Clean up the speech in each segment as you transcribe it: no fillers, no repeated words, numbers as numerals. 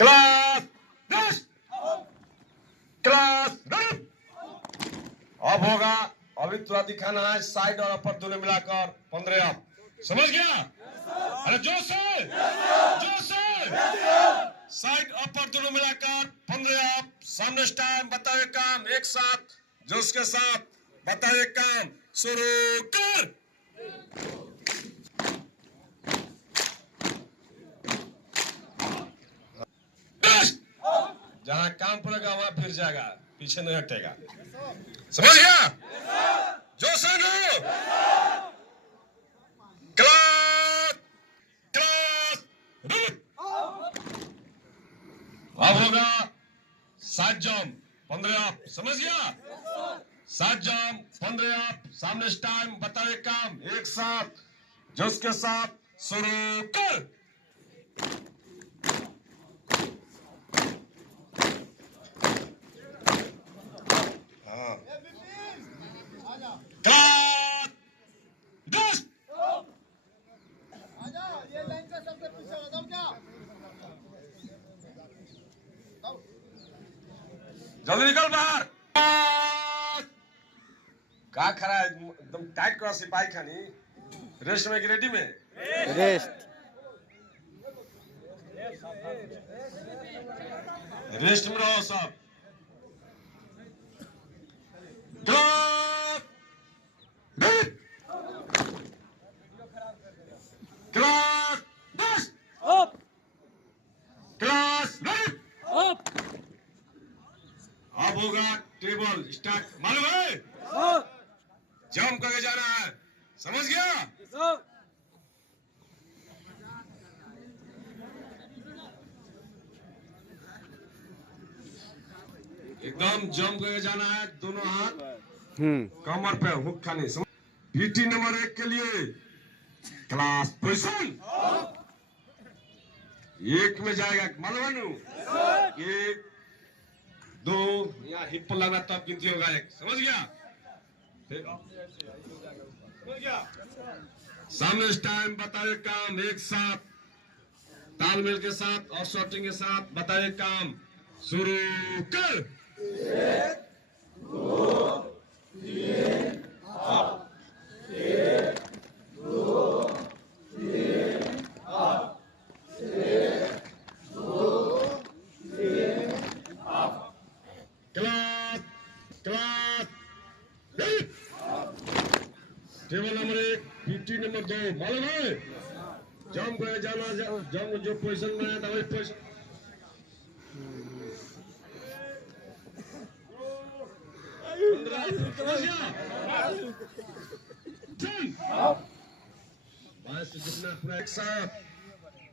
Class दस, class run. अब होगा, अभी तुरंत दिखाना है साइड और अपर दोनों मिलाकर 15 अप। समझ गया? अरे जोश से, जोश से। साइड अपर दोनों मिलाकर 15 अप। सामने टाइम बताओ एक काम, एक साथ जोश के साथ बताओ एक काम, शुरू कर। जहां काम पड़ेगा वहां फिर जाएगा, पीछे नहीं हटेगा। समझ गया? जोश से लो। क्लास, क्लास रुक। अब होगा 7 जंप 15 अप। समझ गया? 7 जंप 15 अप। सामने टाइम बताओ एक काम, एक साथ जोश के साथ शुरू कर। क्लास दस। ये लाइन का सबसे पीछे हो जाओ क्या? जल्दी निकल बाहर। का खड़ा है एकदम टाइट करो सिपाही खानी। रेस्ट में कि रेडी में? रेस्ट रेस्ट में रहो सब। Class ready. क्लास दस। Up class ready. अप अब होगा टेबल स्टार्ट। मालूम है? जंप करके जाना है। समझ गया? एकदम जंप करके जाना है। दोनों हाथ कमर पे हुक खानी। पीटी नंबर 1 के लिए क्लास पोजीशन 1 में जाएगा। मालूम है? 1 2 यहाँ हिप पर लगा तब गिनती होगा 1। समझ गया? सामने टाइम बताए काम, एक साथ तालमेल के साथ और शॉटिंग के साथ बताए काम, शुरू कर। 1 2 3 up. 1 2 3 up. 1 2 3 up. Class, class ready. Table number 1 PT number 2। मालूम है? जंप करे जाना, जंप जो पोजीशन में है वही पोजीशन। से जितना पूरा एक साथ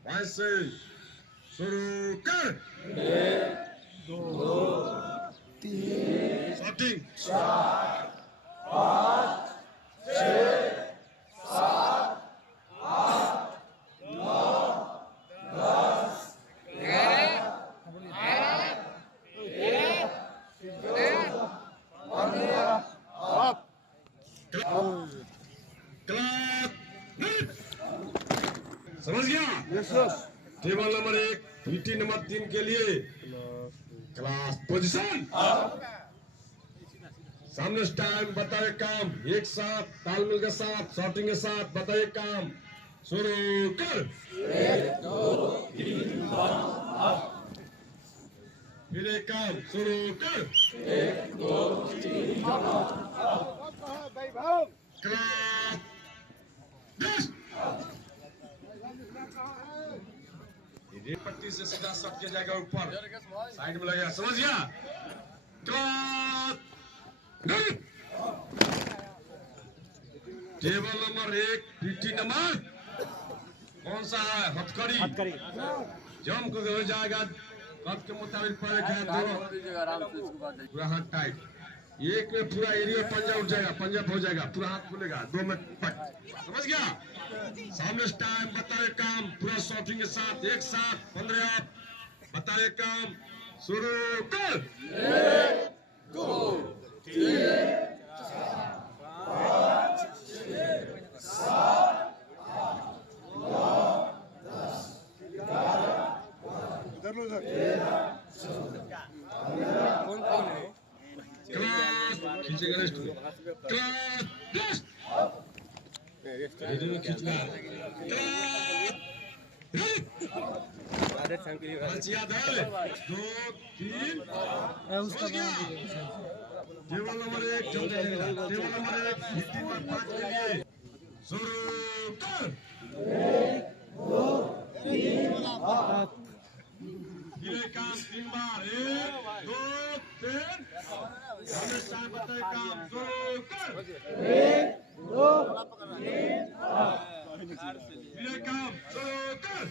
5 से शुरू कर। 1 2 3 शॉटिंग 4 5 6 7 8 9 10 11 समझ गया? टेबल नंबर 1 पीटी नंबर 3 के लिए क्लास पोजीशन। सामने टाइम बताए काम, एक साथ तालमेल के साथ शॉटिंग के साथ बताए काम, शुरू कर। 1 2 3 फिर एक काम शुरू कर। 1 2 3 क्लास दस। पट्टी से सीधा सट के जाएगा ऊपर, साइड में लगेगा। समझ गया? Class table number 1 PT number कौन सा है? हथकड़ी। जम को हो जाएगा कद के मुताबिक पूरा हाथ टाइट। 1 में पूरा एरिया पंजा उठ जाएगा, पंजा हो जाएगा, पूरा हाथ खुलेगा। 2 में समझ गया? सामने टाइम बताए काम, पूरा शॉटिंग के साथ एक साथ 15 आप बताए काम, शुरू कर। 1 2 3 4 5 6 7 8 9 10 11 क्लास खींचेगा रेस्ट में क्लास रेस्ट रेडी में खींचना क्लास याद है 2 3 समझ गया टेबल नंबर 1 चल जाएगा टेबल नंबर 1 मिट्टी पर 5 के लिए शुरू कर 1 2 3 ये काम 3 बार 1 2 3 हमने स्टार्ट बताए काम शुरू कर 1 2 ये काम शुरू कर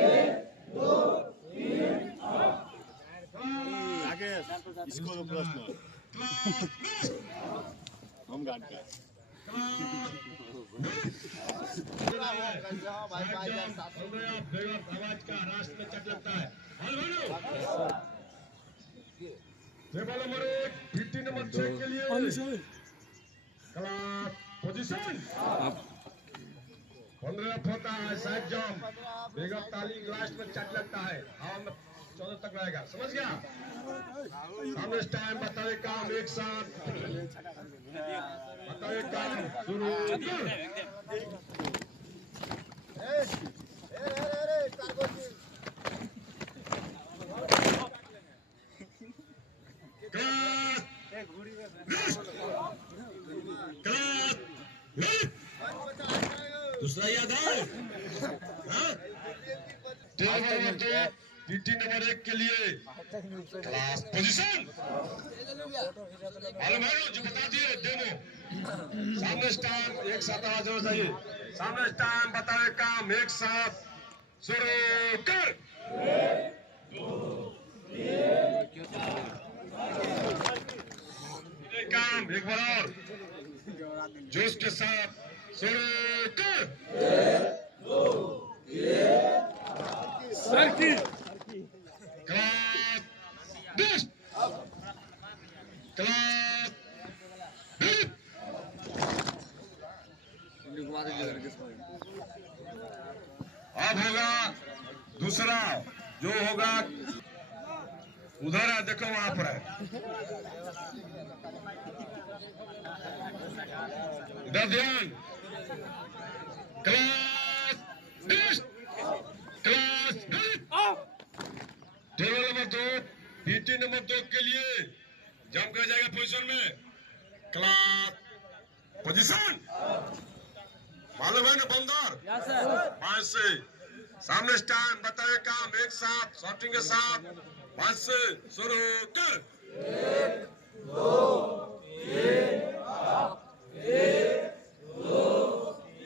1 2 3 आगे इसको तो प्रश्न क्लास हम गांड का आवाज का राष्ट्र में चट लगता है टेबल नंबर 1 50 नंबर 6 के लिए क्लास पोजीशन 15 होता है साइड जंप बेगम ताली लास्ट में चट लगता है हवा में 14 तक रहेगा समझ गया सामने टाइम बताए काम एक साथ बताए काम शुरू कर दूसरा याद है टेबल नंबर 2 पीटी नंबर 1 के लिए क्लास पोजीशन मालूम है जो बता दिए डेमो सामने स्टार एक साथ आवाज होना चाहिए सामने स्टार बताए काम एक साथ शुरू कर 1 2 3 काम एक बार और जोश के साथ शुरू कर 1 2 क्लास बेस्ट क्लास बेस्ट अब होगा दूसरा जो होगा उधर है देखो वहां पर है इधर ध्यान class best class best table number 2 PT number 2 के लिए जंप कर जाएगा पोजीशन में क्लास पोजीशन मालूम है ना बंदर 5 से सामने स्टाइल बताए काम एक साथ शॉटिंग के साथ 5 से शुरू कर 1 2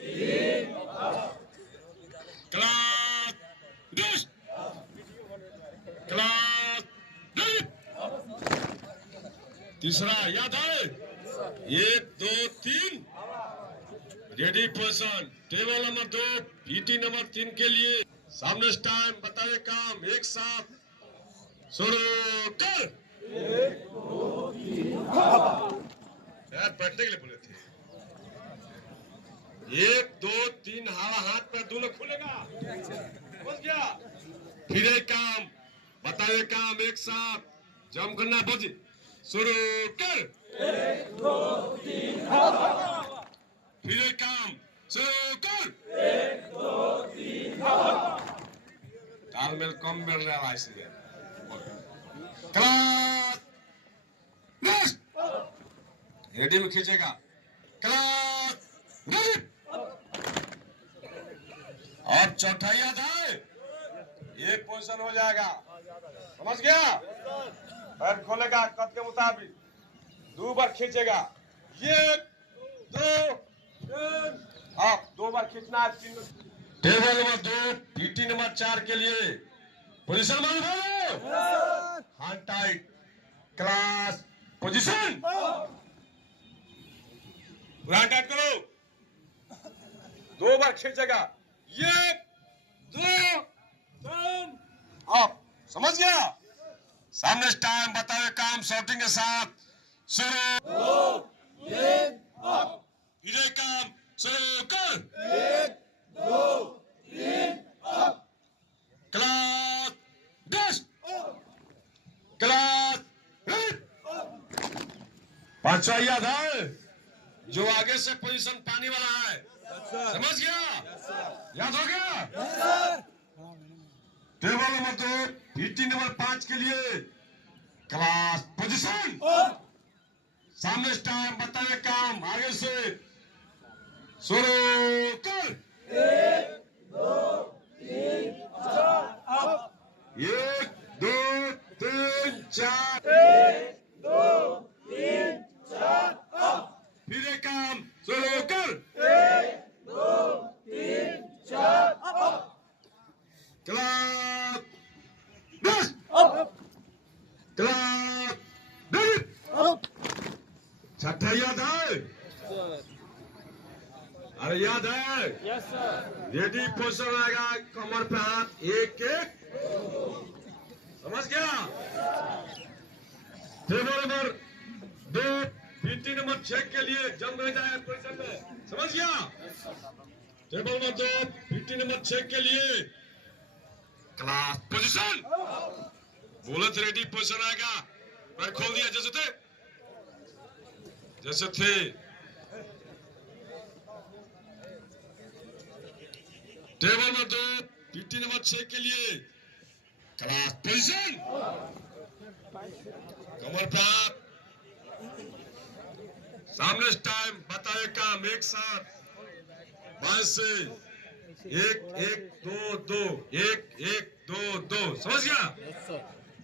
3 क्लास बेस्ट क्लास तीसरा याद है 1 2 3 ready position table number 2 PT number 3 के लिए सामने टाइम बताए काम एक साथ शुरू कर 1 2 3 यार बैठने के लिए बोले थे 1 2 3 हवा हाथ पैर दोनों खुलेगा समझ गया फिर एक काम बताए काम एक साथ जम करना बजे शुरू कर 1 2 3 फिर एक काम शुरू कर 1 2 3 तालमेल कम मिल रहा है इसलिए क्लास बेस्ट रेडी में खींचेगा क्लास रेडी और चौथा याद है एक पोजीशन हो जाएगा समझ गया पैर खोलेगा कद के मुताबिक 2 बार खींचेगा 1 2 3 आप 2 बार खींचना है 3 टेबल नंबर 2 पीटी नंबर 4 के लिए पोजीशन मालूम है हाथ टाइट क्लास पोजीशन पूरा टाइट करो 2 बार खींचेगा 1 2 3 आप समझ गया सामने टाइम बताए काम शॉटिंग के साथ शुरू 2 1 आप इधर काम शुरू कर 1 2 3 आप क्लास 10 अच्छा याद है, जो आगे से पोजीशन पानी वाला है, समझ गया? याद हो गया? टेबल नंबर 2 पीटी नंबर 5 के लिए क्लास पोजीशन। सामने टाइम बताए काम आगे से शुरू कर। 1 2 3 4 फिर एक काम शुरू कर। क्लास बस क्लास छठा याद है? अरे याद है? रेडी पोजीशन आएगा, कमर पे हाथ, एक एक, समझ गया? टेबल नंबर 2 पीटी नंबर 6 के लिए जम नहीं जाए पोजीशन में, समझ गया? टेबल नंबर 2 पीटी नंबर 6 के लिए क्लास पोजीशन। बोलत रेडी पोजीशन आएगा, पैर खोल दिया जैसे थे टेबल नंबर 2 पीटी नंबर 6 के लिए क्लास पोजीशन। कमर पे हाथ, सामने टाइम बताए काम, एक साथ 22 से 1 1 2 2 1 1 2 2, समझ गया?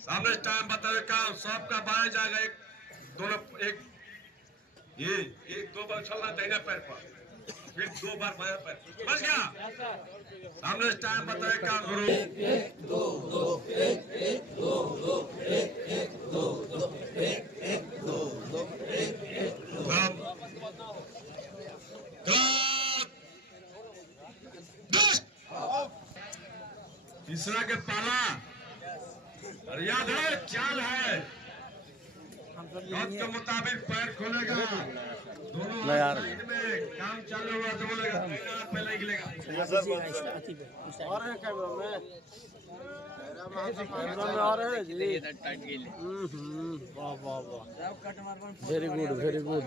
सामने टाइम बताए काम, सबका बाएं जाएगा, एक दोनों एक, ये 1 2 बार चलना दाहिने पैर पर, फिर 2 बार बाएं पैर, समझ गया? सामने टाइम बताए काम करो। 1 2 2 1 1 2 2 1 1 2 2 1 1 2 2 1 1 2 तीसरा के पाला, और याद है चाल है, कद के मुताबिक पैर खोलेगा, दोनों साइड में काम चालू हुआ तो बोलेगा पहले गिलेगा। Very good very good.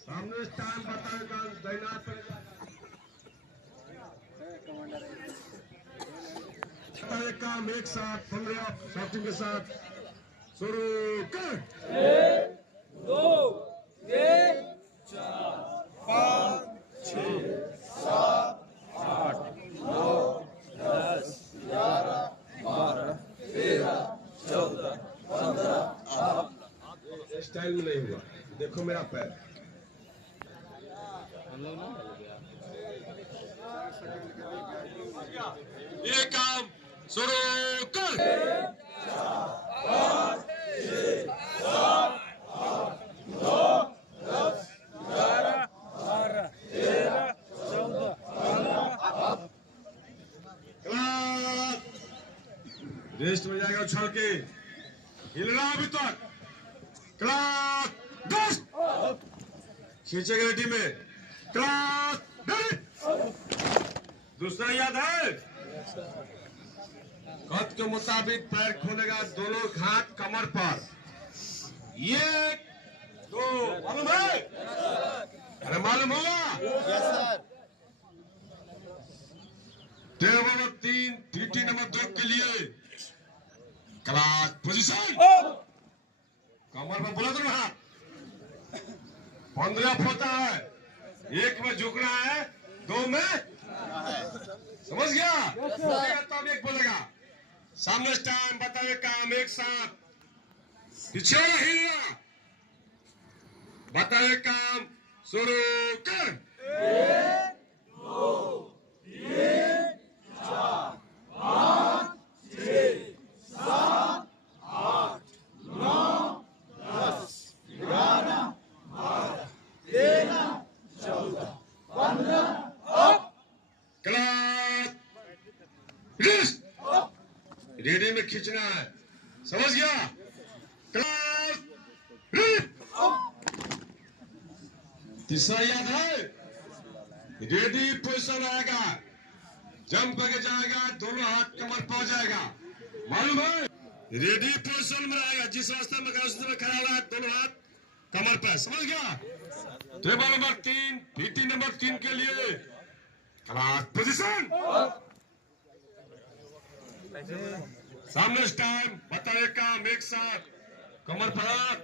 सामने स्टैंड बताएगा, दाहिना काम एक साथ 15 शॉटिंग के साथ शुरू कर। 1 2 3 4 5 6 7 8 9 10 11 12 13 14 15। स्टाइल में नहीं हुआ, देखो मेरा पैर। ये काम शुरू कर। 5 6 7 8 9 10 11 12 13 14 15। रेस्ट हो जाएगा, उछल के हिल रहा अभी तक। क्लास 10 खींचेगा रेडी में, क्लास 10। दूसरा याद है, कद के मुताबिक पैर खोलेगा, दोनों हाथ कमर पर, 1 2, मालूम है? अरे मालूम होगा? टेबल नंबर 3 पीटी नंबर 2 के लिए क्लास पोजीशन। कमर पर बोला तो ना, 15 होता है, 1 में झुकना है, 2 में, समझ गया? तब एक बोलेगा, सामने टाइम बताए काम एक साथ, पीछे हिलना, बताए काम शुरू कर। 1 2 3 4 5 6 7 8 9 10 11 12 13 14 15। क्लास रेडी में खींचना है, समझ गया? क्लास तीसरा याद है, रेडी पोजीशन आएगा, जंप करके जाएगा, दोनों हाथ कमर पे हो जाएगा, मालूम है? रेडी पोजीशन में आएगा, जिस अवस्था में खड़ा हुआ है, दोनों हाथ कमर पे, समझ गया? टेबल नंबर 3, पीटी नंबर 3 के लिए क्लास पोजीशन। सामने टाइम बताइए, काम एक साथ, कमर पर हाथ,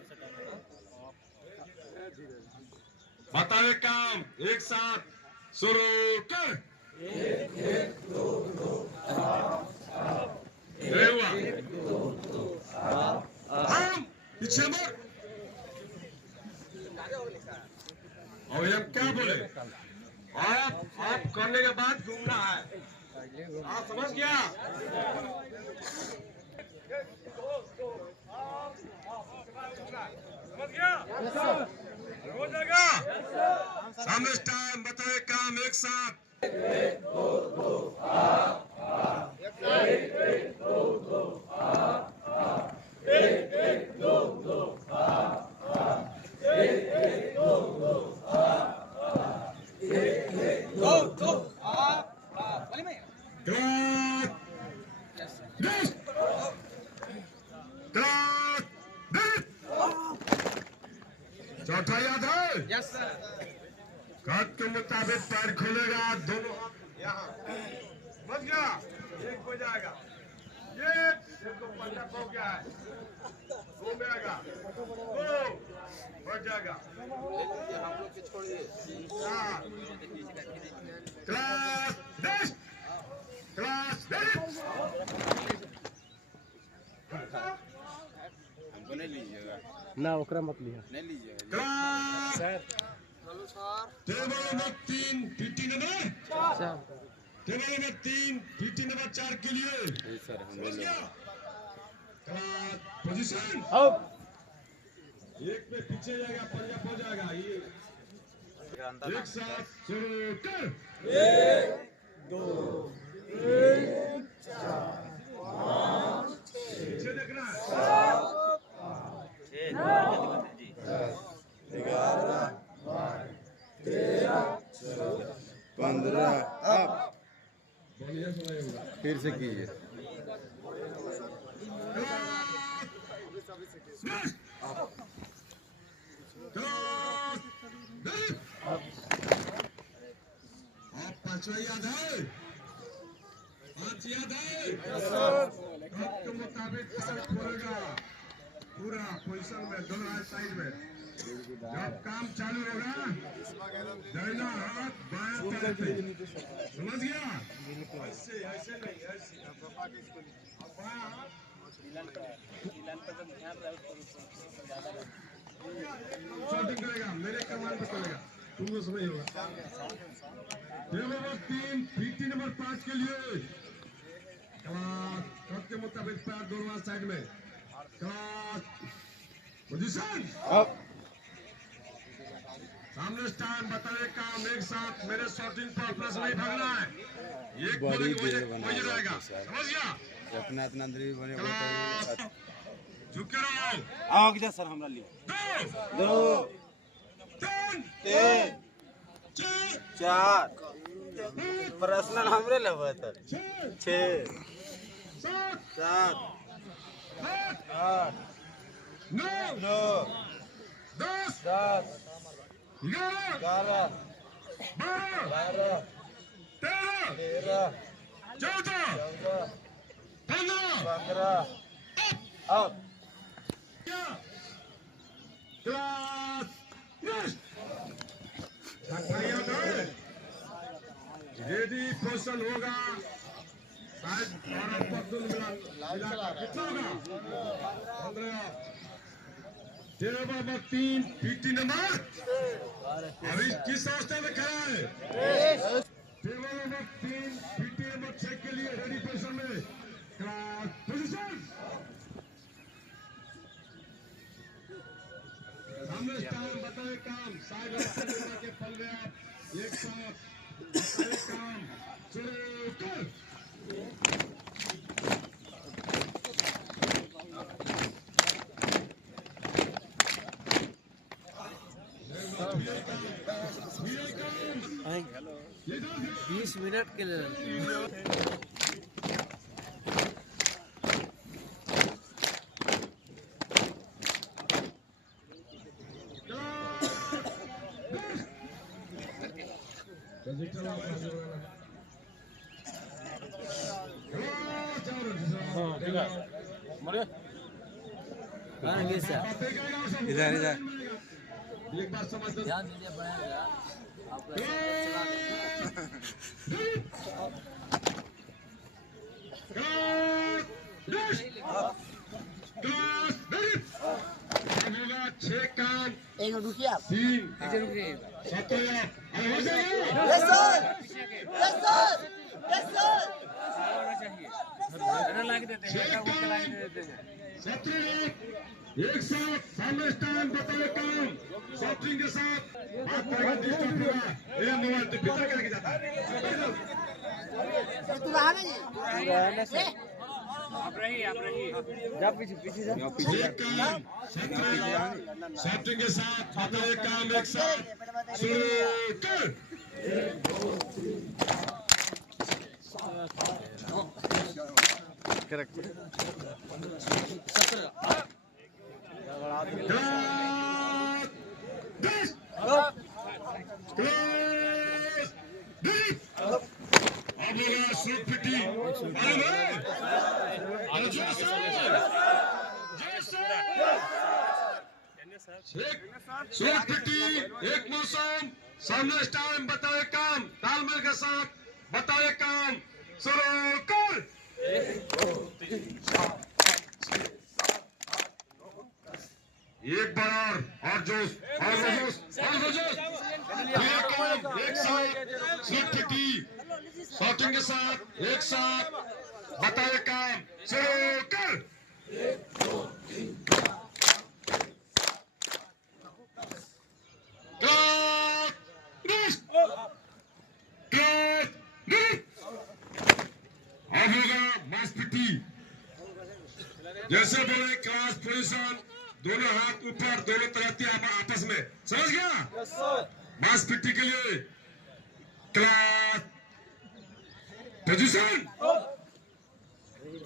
बताइए काम एक साथ, शुरू कर। हुआ हम पीछे मुड़, और हम क्या बोले, आप करने के बाद घूमना है, आप समझ गया? हो जाएगा। सामने टाइम बताए, काम एक साथ, चौथा याद है? Yes sir. कद के मुताबिक पैर खोलेगा, दोनों हाथ यहाँ, समझ गया? एक हो जाएगा, ये देखो पंजा हो गया है, दो में आएगा, दो बढ़ जाएगा, क्लास डेस्क, क्लास डेस्क, हमको नहीं लीजिएगा, ना ओकरा मत लिया, नहीं लीजिएगा class sir. Table number 3 PT number, table number 3 PT number 4 के लिए सर। हम समझ गया? क्लास पोजीशन, एक पे पीछे जाएगा, पंजा हो जाएगा, ये एक साथ शुरू कर। 1 2 3 4 5 6 देखना है, 15 अब बढ़िया समय होगा। फिर से कीजिए। आप पांचवा याद है? 5 याद है? कब के मुताबिक पैर खोलेगा, पूरा पोजीशन में, दोनों साइड में, जब काम चालू होगा, दाहिना हाथ बायां पैर पे, समझ गया? ऐसे ऐसे नहीं, ऐसे, अब बायां हाथ शॉटिंग करेगा, मेरे कमाल पे चलेगा, तुमको समझ होगा। टेबल नंबर 3 पीटी नंबर 5 के लिए क्लास, कब के मुताबिक पैर दोनों साइड में, क्लास पोजीशन, सामने स्टाइल बताए, काम एक साथ, मेरे शॉटिंग पर अपना से नहीं भागना है, एक बड़ी बोले देर बना वही रहेगा, समझ गया? अपना इतना अंदर भी बने क्लास झुके रहो, आओ किधर सर हमरा लिए 2 2 3 4 पर्सनल हमरे लेबे सर 6 7 7 8 9 10 11 12 13 14 15 अब क्लास रेडी पोजीशन होगा, शायद 12 पर मिला कितना होगा, 15। टेबल नंबर 3 पीटी नंबर, अभी किस अवस्था में खड़ा है? टेबल नंबर 3 पीटी नंबर 6 के लिए रेडी पोजीशन में, क्लास पोजीशन, सामने टाइम बताए, काम साइड के पल्ले आप एक साथ बताए, काम शुरू कर। बीस मिनट के लिए इधर इधर एक बार समझ दो। ध्यान दीजिए बढ़ेगा आप छह काम एक रुकिए आप तीन रुकिए सत्रह अरे हो जाएगा yes sir yes sir yes sir सत्रह एक साथ सामने स्टैंड बताए काम सॉफ्टिंग के साथ बात करेगा डिस्टर्ब होगा ये मोबाइल तो भीतर करके जाता है तू रहा नहीं आप रही जा पीछे पीछे जा एक काम सत्रह सॉफ्टिंग के साथ बताए काम एक साथ शुरू कर एक मौसम सामने टाइम बताए काम तालमेल के साथ बताए काम शुरू कर एक बार और जोश एक साथ शॉटिंग के साथ एक साथ बताए काम शुरू कर जैसे बोले क्लास पोजीशन दोनों हाथ ऊपर दोनों तरफ आपस में समझ गया मांस पिट्टी के लिए क्लास पोजीशन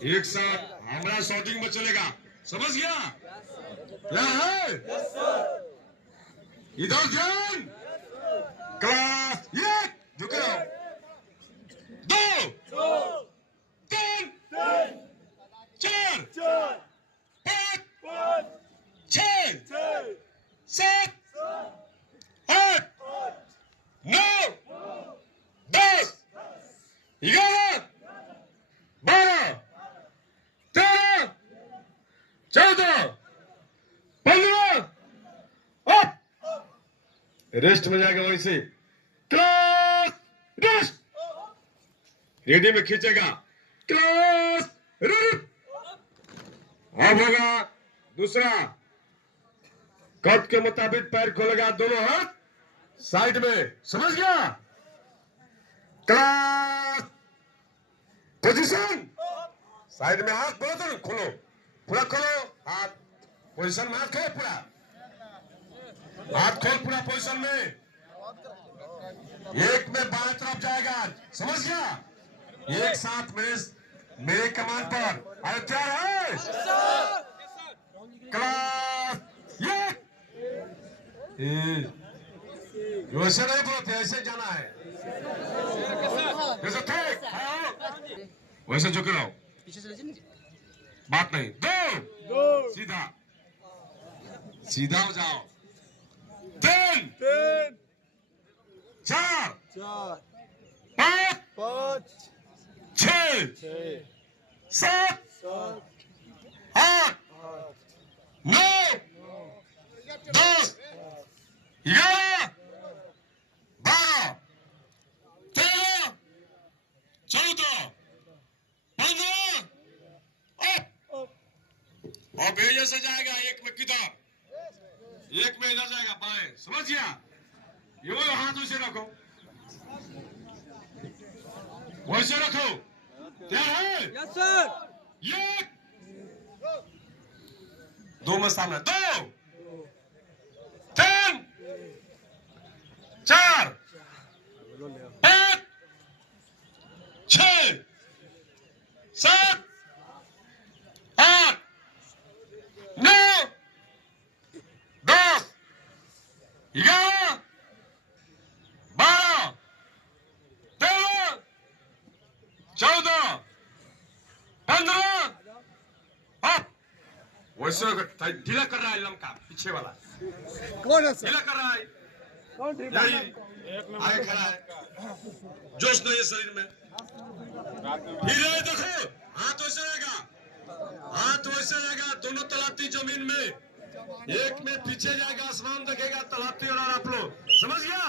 एक साथ हमारा शॉटिंग में चलेगा समझ गया क्या है इधर ध्यान क्लास एक झुके रहो दो तीन चार पाँच छह सात आठ नौ 10 11 12 13 14 15 अप रेस्ट में जाएगा वैसे क्लास रेस्ट रेडी में खींचेगा क्लास रेस्ट अब होगा दूसरा कट के मुताबिक पैर खोलेगा दोनों हाथ साइड में समझ गया क्लास पोजीशन साइड में हाथ बोलो तो खोलो पूरा खोलो हाथ पोजीशन में हाथ खोलो पूरा हाथ खोल पूरा पोजीशन में एक में बाएं तरफ जाएगा समझ गया एक साथ मेरे कमान पर अरे तैयार है क्लास वैसे नहीं बोलते ऐसे जाना है जैसे ठीक वैसे झुके रहो पीछे से लीजिए बात नहीं दो सीधा सीधा हो जाओ तीन चार पाँच छह सात आठ 9 10 11 12 13 14 15 अब ये जैसे जाएगा एक में किधर एक में इधर जाएगा बाएं समझ गया ये वो हाथ उसे रखो वैसे रखो तैयार है यस सर ये दो में सामने दो तीन 4 5 6 7 8 9 10 11 12 13 14 15 अप वैसे ढीला कर रहा है लमका पीछे वाला कौन है ढीला कर रहा है यही आगे खड़ा है जोश नहीं है शरीर में हीरे देखो हाथ वैसे रहेगा दोनों तलाती जमीन में एक में पीछे जाएगा आसमान देखेगा तलाती और आप लोग समझ गया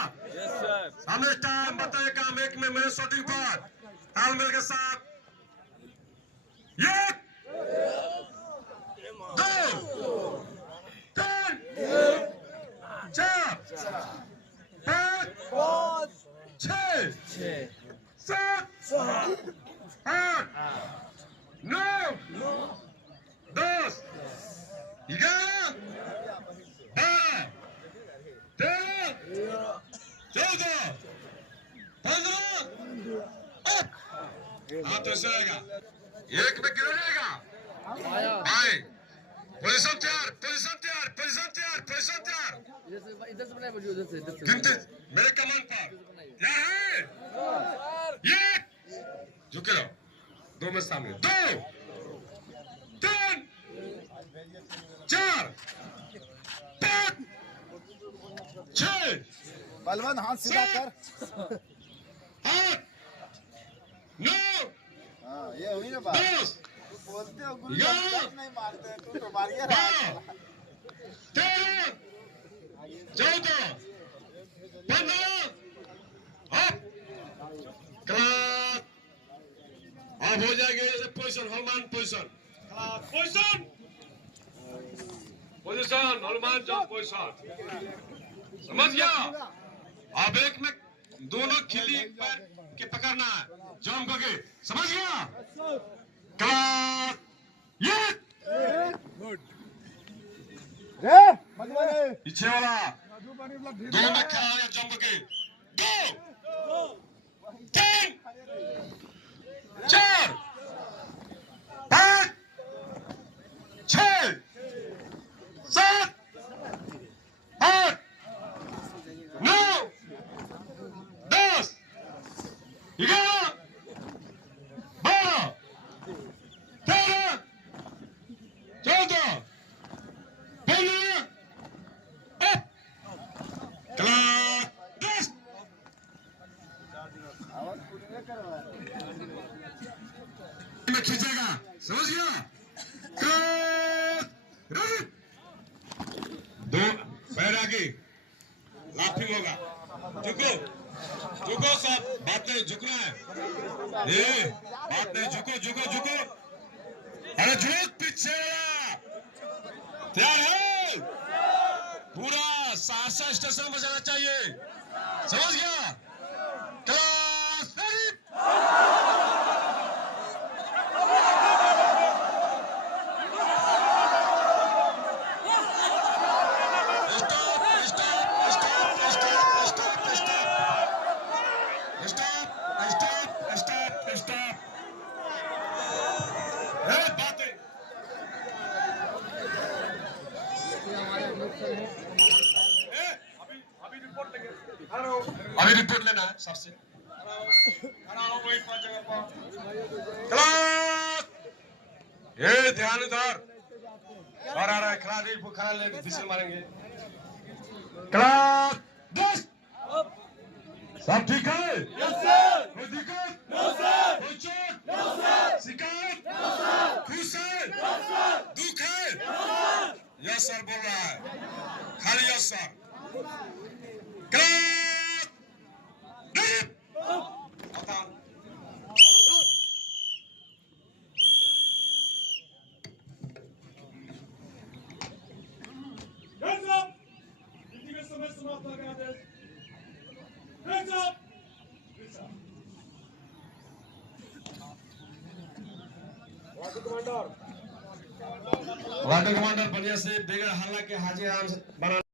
सामने टाइम बताए काम एक में मेरे शूटिंग पर तालमेल के साथ एक 2 3 4 5 6 7 8 9 10 11 12 13 14 15 हाथ ऐसे रहेगा एक में गिर जाएगा बाएं पोजीशन तैयार इधर से बनाए मुझे उधर से गिनते मेरे कमान पर तैयार है एक झुके रहो 2 में सामने 2 3 4 5 6 पहलवान हाथ सीधा कर 8 9 हाँ ये हुई ना बात 10 बोलते हो गुरु या। नहीं मारते तू तो मारिए 13 14 15 अप क्लास अब हो जाएगा जैसे position Hanuman position Hanuman jump position समझ गया अब एक में दोनों खिल्ली पैर के पकड़ना है जंप करके समझ गया क्लास ये पीछे वाला 2 में खड़ा है जंप के 2 3 4 5 6 7 8 9 10 11 12 13 14 15 अप क्लास 10 में खींचेगा समझ गया दो पैर आगे लाफिंग होगा झुको सब बात नहीं झुकना है ये बात नहीं झुको अरे झुक पीछे वाला तैयार है पूरा सहरसा स्टेशन बजाना चाहिए समझ गया क्लास अभी रिपोर्ट लेना है सबसे ये ध्यान उधर और आ रहा है खिलाड़ी खड़ा ले विसल मारेंगे क्लास 10 सब ठीक है कोई दिक्कत कोई चोट शिकायत खुश है दुख है यस सर बोल रहा है खाली यस सर वाटर कमांडर बढ़िया से बेगर हल्ला के हाजिर आराम से बना